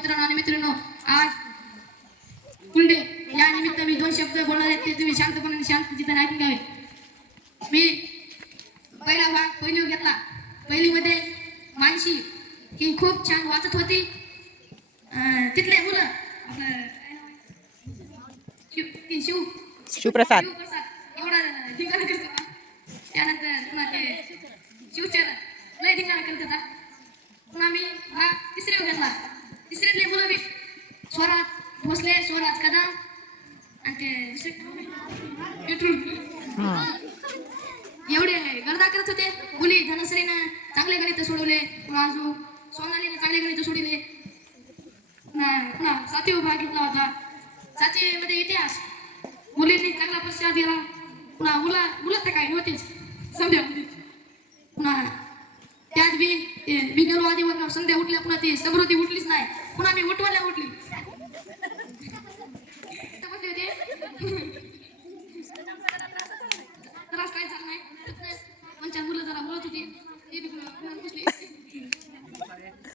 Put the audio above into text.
मित्रांनो आणि मित्रांनो आज कुलडे या निमित्त मी दोन शब्द बोलणार आहेत ते तुम्ही शांतपणे शांत जिथं ऐकून घ्यावे मी पहिला भाग पहिली घेतला. पहिलीमध्ये मानशी ही खूप छान वाचत होती. तिथले मुलं आपलं? शिव शिवप्रसाद. शिवप्रसाद. एवढा धिंगाणा करत होता. त्यानंतर पुन्हा ते शिवचरण. लय धिंगाणा करत होता. पुन्हा मी भाग तिसरी घेतला. तिसरीतले मुलं मी स्वरात भोसले स्वराज कदम आणि ते एवढे गर्दा करत होते. मुली धनश्रीनं चांगले गणित सोडवले. पुन्हा अजून सोनालीनं चांगले गणित सोडवले. सातवी भाग घेतला होता. सातवीमध्ये इतिहास. मुलींनी चांगला पश्चात दिला पुन्हा मुला मुलं तर काय नव्हतेच. संध्या पुन्हा त्यात बी ते बिगरवादीवर संध्या उठल्या पुन्हा ती समृद्धी उठलीच नाही पुन्हा मी उठवायला उठली बसले होते त्रास काय नाही आमच्या मुलं जरा बोलत होती.